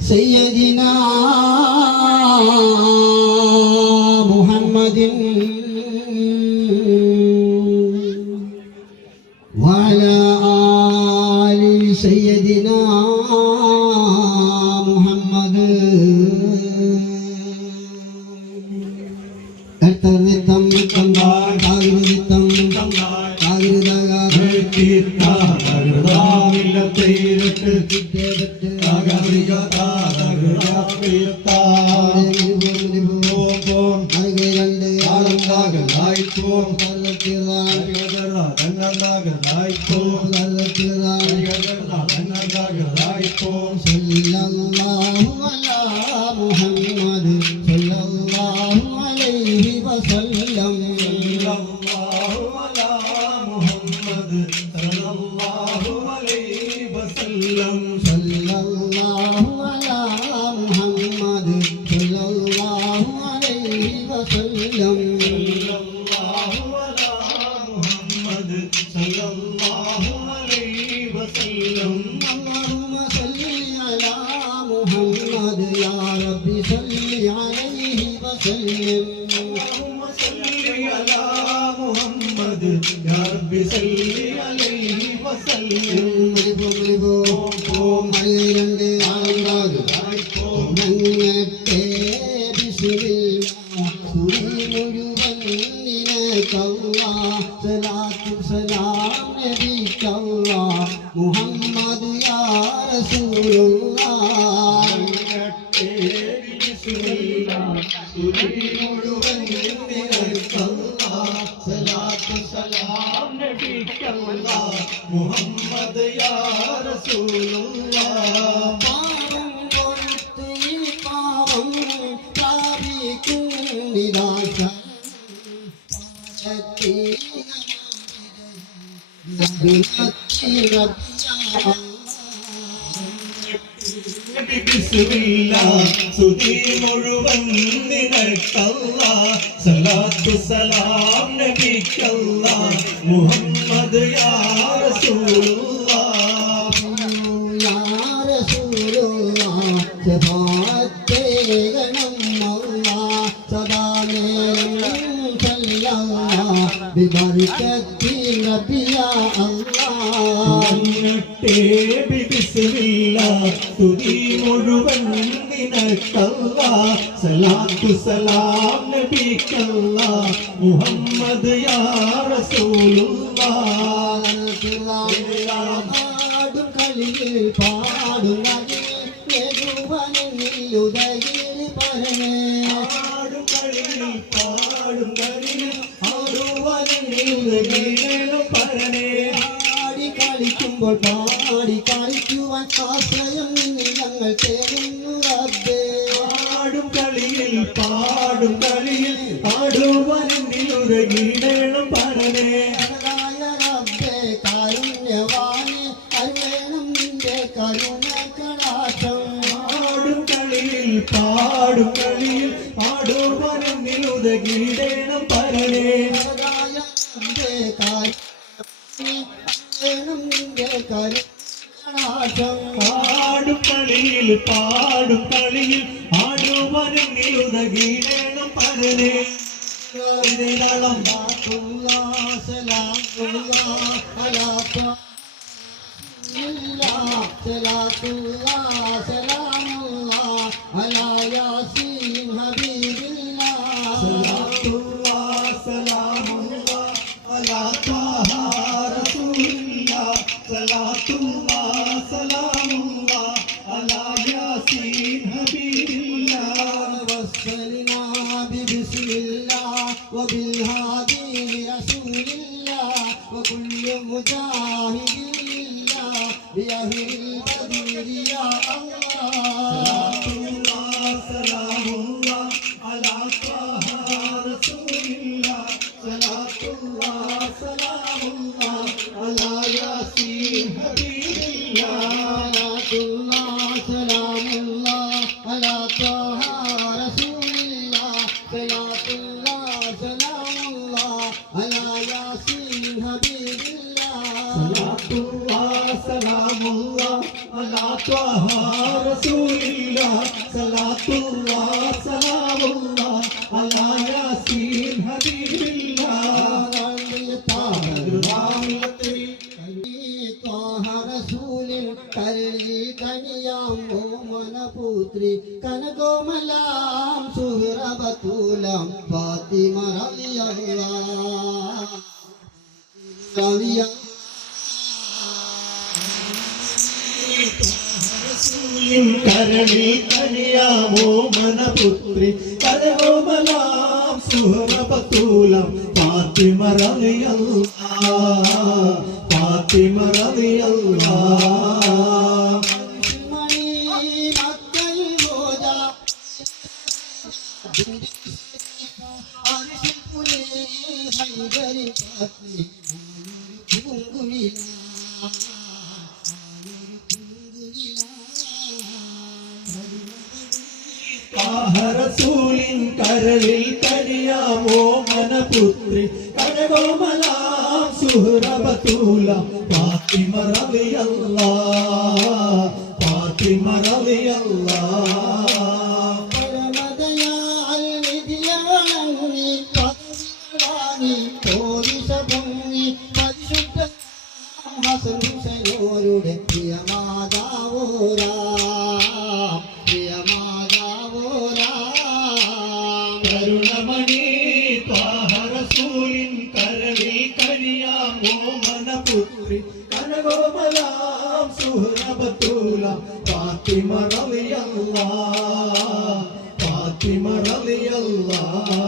سيدنا محمد وعلى آل سيدنا محمد മുഹമ്മദ് യാ റസൂലുള്ളാഹ് പാവം കൊടുത്ത് ഈ പാവം പ്രാപിക്കും നിരാശ സുധീ മുഴുവൻ നിനക്കല്ലാഹ് സലാത്തു സലാം നബിക്കല്ലാഹ് മുഹമ്മദ് യാ റസൂലുള്ളാഹ് യാ റസൂലുള്ളാഹ് സദാത്തേകണം അല്ലാഹ് സദാനേരം സല്ലല്ലാഹ് ബിബർക്കത്തി നബിയാ അല്ലാഹ് ബിസ്മില്ലാഹ് തുതി മുഴുവൻ നിനക്കല്ലാഹ് സലാത്തു സലാം നബിക്കല്ലാഹ് മുഹമ്മദ് യാ റസൂലുള്ളാഹ് പാടും കളിയിൽ പാടും ഉദയിൽ പരമേ പാടും കളിയിൽ പാടും കളിയിൽ പരമേ കളിക്കുമ്പോൾ പാടി കളിക്കുവാൻ ആശ്രയം ഞങ്ങൾ തേടുന്നു റബ്ബേ പാടും കളിയിൽ പാടുവാനിലുറങ്ങിടണം പരമേ റബ്ബേ കാരുണ്യവാനെ അറിയണം നിന്റെ കരുണ കടാക്ഷം പാടും കളിയിൽ പാടുവാനിലുറങ്ങിടണം പരമേ പാടും കളിയിൽ ആടുവരങ്ങിലുതകീടണം പരനേ وبالهادي لرسول الله وكل مجاهد لله بأهل البدر يا الله سلام الله على طه رسول الله صلاة الله سلام الله على ياسين حبيب الله صلاة الله سلام الله على طه رسول الله صلاة الله سلام الله على ياسين حبيب الله സലാമുല്ലാഹ് അലാ ത്വഹ റസൂലില്ലാഹ് സലാത്തുല്ലാഹ് സലാമുല്ലാഹ് അലാ യാസീൻ ഹബീബില്ലാഹ് പുത്രി കനകോമലാം സുഹറബത്തൂലാം ഫാത്തിമ റളിയല്ലാഹു കരളിൽ കനിയാമോ മനപുത്രി കനകോമലാം സുഹറബത്തൂലാം ഫാത്തിമ റളിയല്ലാഹ് ഫാത്തിമ റളിയല്ലാഹ് റസൂലിൻ കരളിൽ കനിയാമോ മനപുത്രി കനകോമലാം സുഹറബത്തൂലാം ഫാത്തിമ റളിയല്ലാഹ് ഫാത്തിമ റളിയല്ലാഹ് ഹസനുസയോരുടെ പ്രിയമാതാവോരാം കരുണമണി ത്വാഹ റസൂലിൻ കരളിൽ കനിയാമോ മനപുത്രി കനകോമലാം സുഹറബത്തൂലാം ഫാത്തിമ റളിയല്ലാഹ് ഫാത്തിമ റളിയല്ലാഹ്